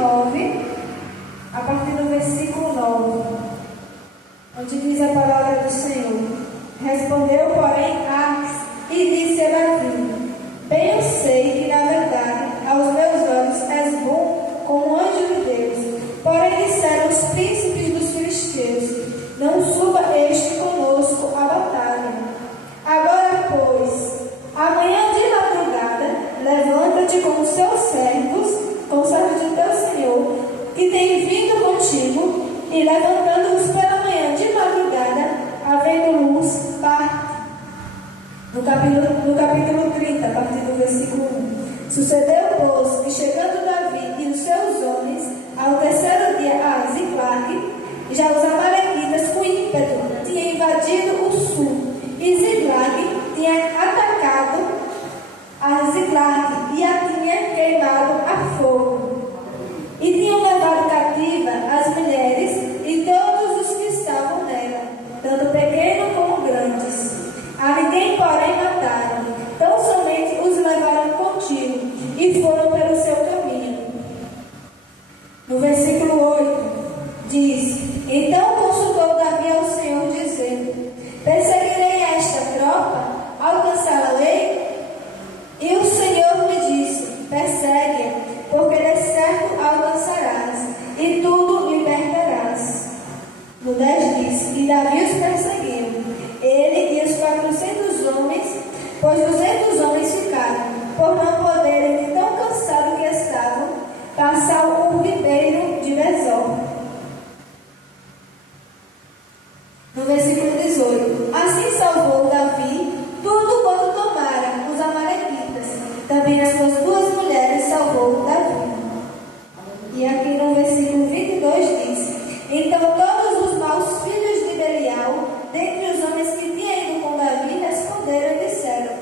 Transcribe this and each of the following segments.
29, a partir do versículo 9, onde diz a palavra do Senhor. Respondeu, porém, Aques e disse a Davi: bem eu sei que, na verdade, aos meus olhos és bom como anjo de Deus. Porém disseram os príncipes dos filisteus: não suba este conosco à batalha. Agora, pois, amanhã de madrugada, levanta-te com os seus servos, com os servos de teu Senhor, que tem vindo contigo, e levantando-os pela manhã de madrugada, havendo luz, parte. No capítulo 30, a partir do versículo 1. Sucedeu, pois, que chegando Davi e os seus homens, ao terceiro dia a Ziclague, já os amalequitas com ímpeto tinham invadido o sul, e Ziclague tinha atacado a Ziclague e a tinha queimado a fogo. E tinham levado cativa as mulheres e todos os que estavam nela, tanto pequenos como grandes. A ninguém, porém, mataram, tão somente os levaram contigo e foram pelo seu caminho. No versículo 8, diz: então consultou Davi ao Senhor, dizendo: perseguirei esta tropa, alcançá-la-ei? E o Senhor me disse: persegue, porque de certo alcançarás, e tudo libertarás. No 10 diz: e Davi os perseguiu, ele e os 400 homens, pois 200 homens ficaram, por não poderem, de tão cansados que estavam, passar o ribeiro de Besor. No versículo 18: assim salvou Davi tudo quanto tomara os amalequitas, também as suas duas mulheres salvou Davi. E aqui no versículo 22 diz: então todos os maus filhos de Belial, dentre os homens que tinham ido com Davi, responderam e disseram: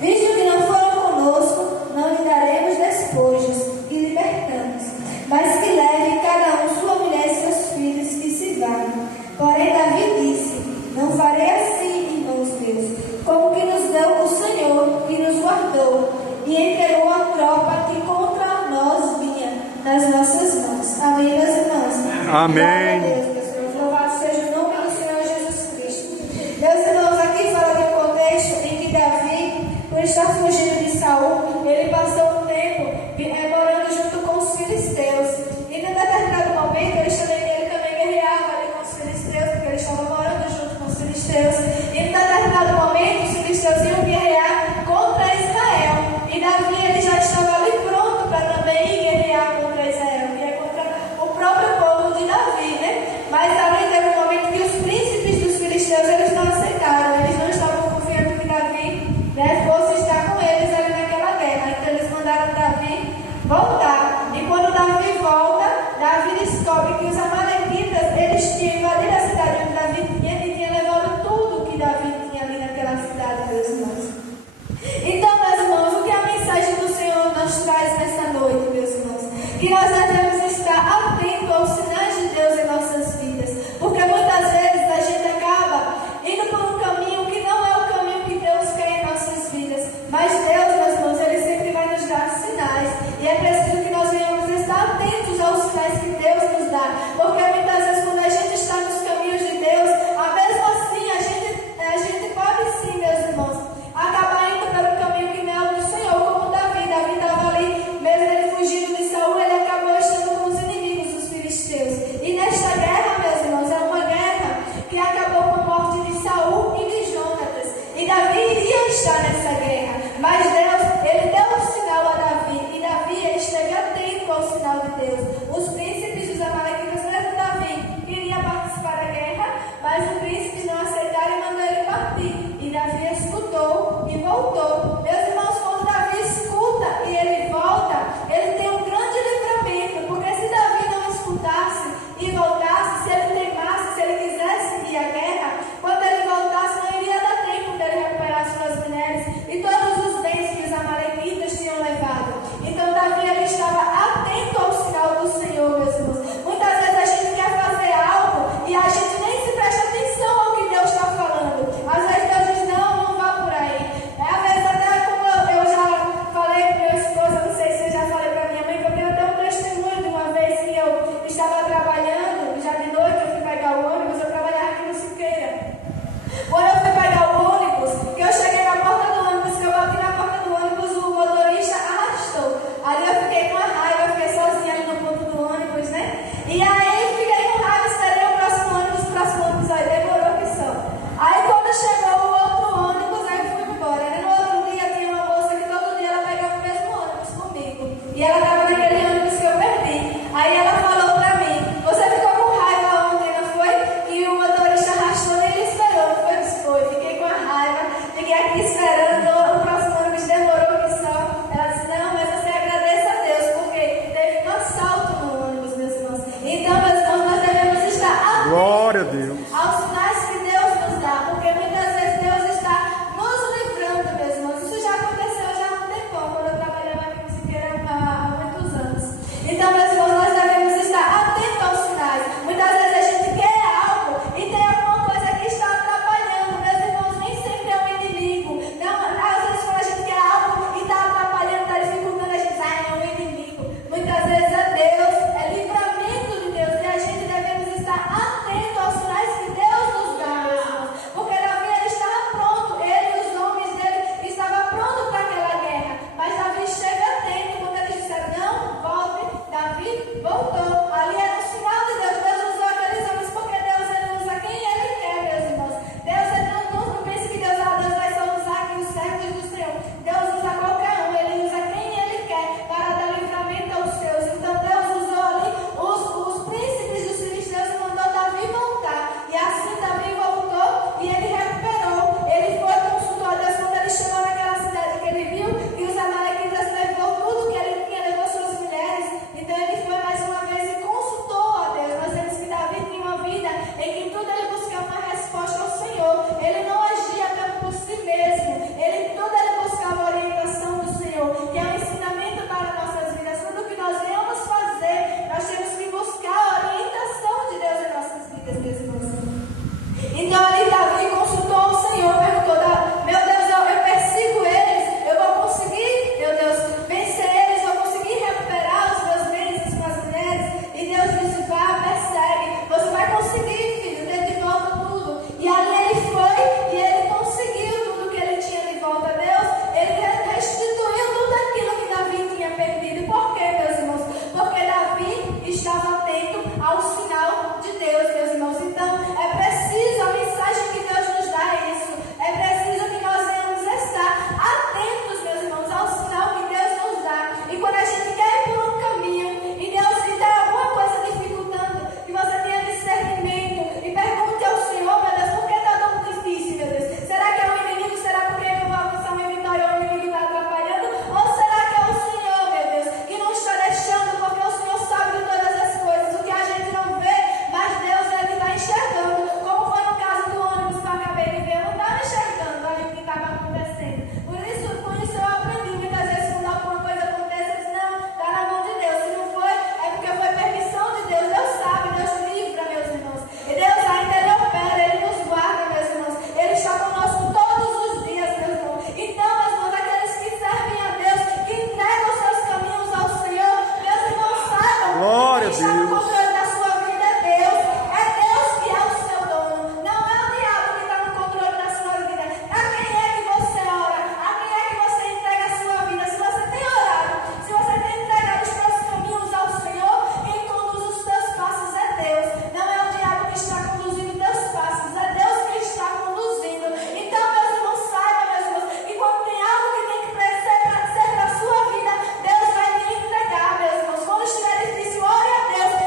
visto que não foram conosco, não lhe daremos despojos e libertamos, mas que leve cada um sua mulher e seus filhos e se vá. Porém Davi disse: não farei assim, irmãos meus, como que nos deu o Senhor e nos guardou, e entregou a tropa que contra nós vinha nas nossas mãos. Amém, meus irmãos? Amém. Deus, louvado seja o nome do Senhor Jesus Cristo. Meus irmãos, aqui fala de um contexto em que Davi, por estar fugindo de Saul, ele passou um tempo morando junto com os filisteus. E num determinado momento, ele também guerreava ali com os filisteus, porque ele estava morando junto com os filisteus. E num determinado momento, os filisteus iam guerrear contra Israel. E Davi, ele já estava ali pronto para também ir guerrear contra Israel, que é contra o próprio povo de Davi, né? Mas ali teve um momento que os príncipes dos filisteus, eles não aceitaram, eles não estavam confiando que Davi, né, fosse estar com eles ali naquela guerra. Então eles mandaram Davi voltar. E quando Davi volta, Davi descobre que os amalequitas, eles tinham invadido a cidade onde Davi tinha e tinham levado tudo que Davi tinha ali naquela cidade, meus irmãos. Então, meus irmãos, o que a mensagem do Senhor nos traz nessa noite, meus irmãos? Que nós devemos estar atentos aos sinais de Deus em nossas vidas. Porque muitas vezes a gente acaba indo por um caminho que não é o caminho que Deus quer em nossas vidas. Mas Deus, meus irmãos, Ele sempre vai nos dar sinais. E é preciso que nós venhamos estar atentos aos sinais que Deus nos dá. Porque muitas vezes quando a gente está nos caminhos de Deus, mesmo assim a gente pode sim, meus irmãos, acabar indo pelo caminho que não é o do Senhor, como Davi. Davi estava ali, mesmo ele fugindo de Saul, ele acabou estando Então, meus irmãos, nós devemos estar atentos aos sinais. Muitas vezes a gente quer algo e tem alguma coisa que está atrapalhando. Meus irmãos, nem sempre é um inimigo. Não, às vezes quando a gente quer algo e está atrapalhando, está dificultando, a gente diz, é um inimigo. Muitas vezes é Deus, é livramento de Deus. E a gente devemos estar atentos aos sinais que Deus nos dá, meus irmãos. Porque Davi, ele estava pronto. Ele e os homens dele estavam prontos para aquela guerra. Mas Davi chega atento quando eles disseram, não, volte. Davi voltou. Ali era um sinal de Deus. Deus usou aqueles homens porque Deus, ele usa quem ele quer, meus irmãos. Deus, ele não pensa que Deus vai só usar aqui os servos do Senhor. Deus usa qualquer um. Ele usa quem ele quer para dar livramento aos seus. Então Deus usou ali os príncipes dos filisteus e mandou Davi voltar. E assim Davi voltou e ele recuperou. Ele foi consultou a Deus quando ele chegou naquela cidade que ele viu que os amalequitas levou tudo que ele tinha, levou suas mulheres. Então ele foi mais uma vez e consultou a Deus. Nós vemos que Davi tinha uma vida em que tudo ele buscava uma resposta ao Senhor. Ele não agia apenas por si mesmo. Tudo ele buscava a orientação do Senhor, que é um ensinamento para nossas vidas. Tudo que nós venhamos fazer, nós temos que buscar a orientação de Deus em nossas vidas, meus irmãos. Então ali Davi consultou o Senhor, perguntou, meu Deus, eu persigo eles, eu vou conseguir, meu Deus, vencer eles, vou conseguir recuperar os meus bens, as minhas mulheres. E Deus disse, vá, persegue, você vai conseguir, filho, ter de volta tudo. E ali ele foi e ele conseguiu tudo que ele tinha de volta. Deus, ele restituiu tudo aquilo que Davi tinha perdido. Por quê, meus irmãos? Porque Davi estava atento ao sinal de Deus, meus irmãos. Então, é preciso, a mensagem que Deus nos dá é isso. É preciso que nós venhamos estar atentos, meus irmãos, ao sinal que Deus nos dá. E quando a gente quer ir por um caminho, e Deus lhe dá alguma coisa dificultando, que você tenha discernimento, e pergunte ao Senhor, meu Deus, por que está tão difícil, meu Deus? Será que é um inimigo? Será porque eu vou alcançar uma vitória e o inimigo está atrapalhando? Ou será que é o Senhor, meu Deus, que não está deixando, porque o Senhor sabe de todas as coisas, o que a gente não vê, mas Deus, ele está enxergando. Como foi no caso do ônibus que eu acabei de ver, eu não estava enxergando ali o que estava acontecendo. Por isso eu aprendi muitas vezes quando alguma coisa acontece, eu disse, não, está na mão de Deus. Se não foi, é porque foi permissão de Deus. Deus sabe, Deus livra, meus irmãos. E Deus ainda, ele opera, ele nos guarda, meus irmãos. Ele está conosco todos os dias, meus irmãos. Então, meus irmãos, aqueles que servem a Deus, que entregam seus caminhos ao Senhor, meus irmãos, saibam, Glória a quem está no Deus. controle da sua vida é Deus. É Deus que é o seu dono. Não é o diabo que está no controle da sua vida. A quem é que você ora? A quem é que você entrega a sua vida? Se você tem orado, se você tem entregado os seus caminhos ao Senhor, quem conduz os teus passos é Deus. Não é o diabo que está conduzindo os teus passos, é Deus que está conduzindo. Então, meus irmãos, saibam, meus irmãos, que quando tem algo que tem que ser para a sua vida, Deus vai lhe entregar, meus irmãos. Quando estiver difícil, ore a Deus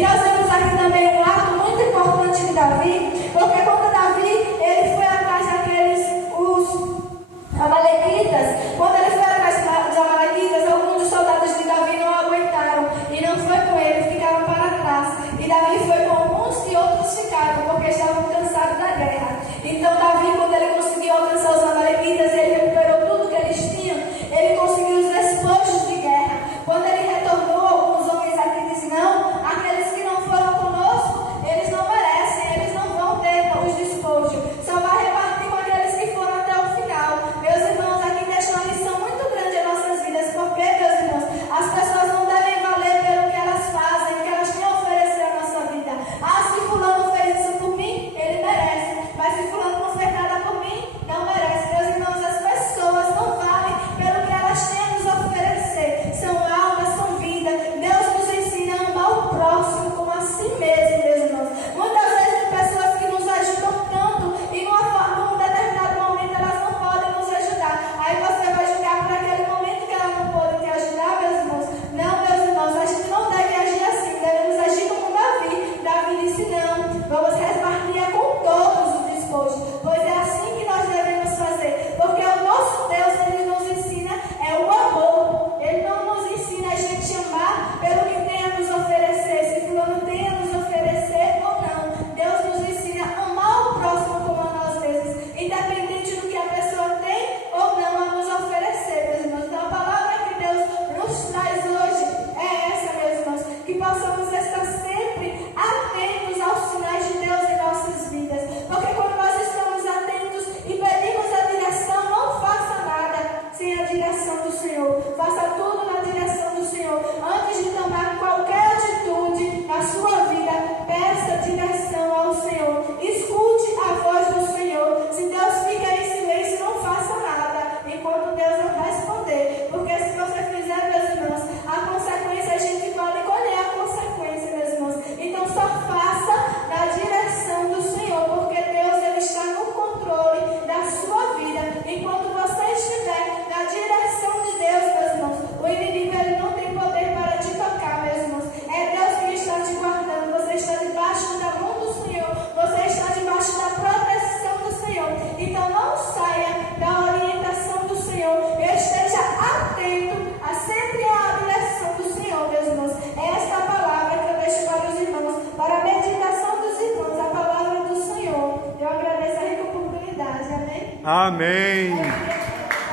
E nós vemos aqui também um ato muito importante de Davi, porque quando Davi ele foi atrás daqueles, os amalequitas, quando ele foi atrás dos amalequitas, alguns dos soldados de Davi não aguentaram e não foi com ele, ficaram para trás. E Davi foi com uns e outros ficaram, porque estavam cansados da guerra. Então Davi, quando ele conseguiu alcançar os amalequitas, ele recuperou tudo que eles tinham, ele conseguiu os despojos de guerra. Quando ele retornou, alguns homens aqui dizem, não, aqueles que não foram conosco, eles não merecem, eles não vão ter os despojos, só vai repartir com aqueles que foram até o final. Meus irmãos, aqui deixa uma lição muito grande em nossas vidas, porque, meus irmãos, as pessoas não devem valer pelo que elas fazem, o que elas têm a oferecer à nossa vida. Ah, se fulano fez isso por mim, ele merece, mas se fulano não fez nada por mim, não merece. Meus irmãos, as pessoas não valem pelo que elas têm a nos oferecer, são almas, são vida. Deus nos ensina a amar o próximo como a si mesmo, meus irmãos. Muitas vezes tem pessoas que nos ajudam tanto e num determinado momento elas não podem nos ajudar. Aí você vai julgar por aquele momento que elas não podem te ajudar, meus irmãos. Não, meus irmãos, a gente não deve agir assim, devemos agir como Davi. Davi disse não, vamos repartir com todos os despojos, pois é assim que nós devemos fazer, porque o nosso Deus, ele nos ensina o amor. Ele não nos ensina a gente amar pelo que tem a nos oferecer, se fulano tem a nos oferecer ou não. Deus nos ensina a amar o próximo como a nós mesmos, independente do que a pessoa tem ou não a nos oferecer, meus irmãos. Então a palavra que Deus nos traz hoje é essa, meus irmãos, que possamos estar sempre atentos aos sinais de Deus em nossas vidas, porque quando nós estamos atentos e pedimos a direção, não faça nada sem a direção do Senhor, faça tudo na direção do Senhor. Antes de tomar qualquer atitude na sua vida, peça direção ao Senhor, escute a voz do Senhor. Se Deus fica em silêncio, não faça nada enquanto Deus não responder, porque se você fizer, meus irmãos, a consequência a gente pode colher a consequência, meus irmãos. Então só faça na direção do Senhor, porque Deus, ele está no controle da sua vida. Enquanto você estiver na direção de Deus, meus irmãos, o inimigo, ele não tem poder para te tocar, meus irmãos. É Deus que está te guardando, você está debaixo da mão do Senhor, você está debaixo da proteção do Senhor. Então não saia da orientação do Senhor, esteja atento a sempre a direção do Senhor, meus irmãos. É esta palavra que eu deixo para os irmãos, para a meditação dos irmãos, a palavra do Senhor. Eu agradeço a rica oportunidade, amém? Amém.